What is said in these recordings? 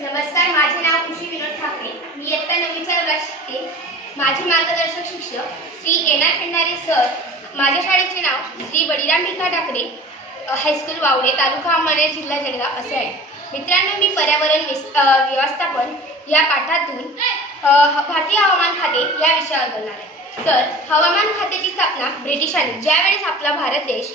नमस्कार माझे नाव खुशी विनोद ठाकरे. मी इयत्ता नववीच्या वर्गात शिकते माझे मार्गदर्शक शिक्षक Shri N R Khandare sir. माझ्या शाळेचे नाव श्री बळीराम भिका ठाकरे. हायस्कूल वावडे तालुका अंमळनेर जिल्हा जळगाव असे आहे. मित्रांनो मी पर्यावरण व्यवस्थापन या पाठातून भारतीय हवामान खाते या विषयावर बोलणार आहे. तर हवामान खात्याची स्थापना ब्रिटिशांनी. ज्यावेळेस आपला भारत देश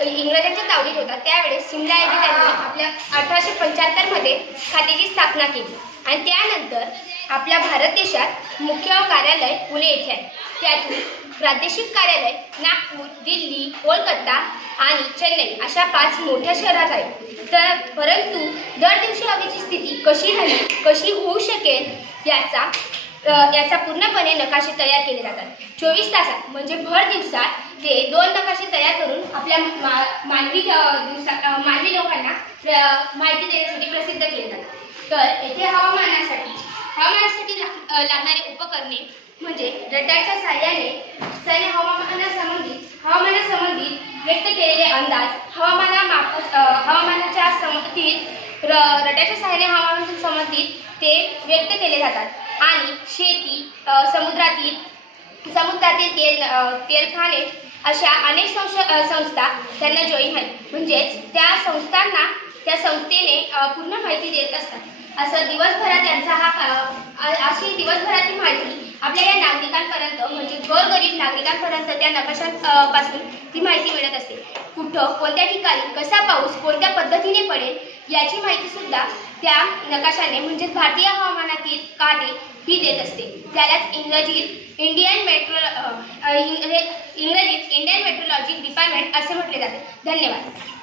इंग्रजांच्या तावडीत होता त्यावेळेस सिमला येथे त्यांनी आपल्या अठराशे पंच्याहत्तरमध्ये खात्याची स्थापना केली. आणि त्यानंतर आपल्या भारत देशात मुख्य कार्यालय पुणे येथे आहे. त्यातून प्रादेशिक कार्यालय नागपूर दिल्ली कोलकाता आणि चेन्नई अशा पाच मोठ्या शहरात आहेत. तर परंतु दर दिवशी हवेची स्थिती कशी राहील कशी होऊ शकेल याचा याचा पूर्णपणे नकाशे तयार केले जातात. चोवीस तासात म्हणजे भर दिवसात ते दोन नकाशे तयार करून आपल्या मा मानवी दिवसा मानवी लोकांना माहिती देण्यासाठी प्रसिद्ध केले जातात. तर येथे हवामानासाठी हवामानासाठी लाग- लागणारे उपकरणे म्हणजे रडारच्या साह्याने सैन्य हवामानासंबंधित हवामानासंबंधित व्यक्त केलेले अंदाज हवामाना माप हवामानाच्या संबंधित र रडारच्या सहाय्याने हवामानासंबंधित ते व्यक्त केले जातात. आणि शेती समुद्रातील समुद्रातील तेल तेलखाने अशा अनेक संश संस्था त्यांना जॉईन आहेत. म्हणजेच त्या संस्थांना त्या संस्थेने पूर्ण माहिती देत असतात. असं दिवसभरात त्यांचा हा अशी दिवसभरातील माहिती आपल्या या नागरिकांपर्यंत म्हणजे गोरगरीब नागरिकांपर्यंत त्या नकाशांपासून ती माहिती मिळत असते. कुठं कोणत्या ठिकाणी कसा पाऊस कोणत्या पद्धतीने पडेल याची माहिती सुद्धा त्या नकाशाने म्हणजेच भारतीय हवामान कार्य ही देत असते. त्यालाच इंग्रजीत इंडियन मेट्रो इंग्रजीत इंडियन मेट्रोलॉजी डिपार्टमेंट असे म्हटले जाते. धन्यवाद.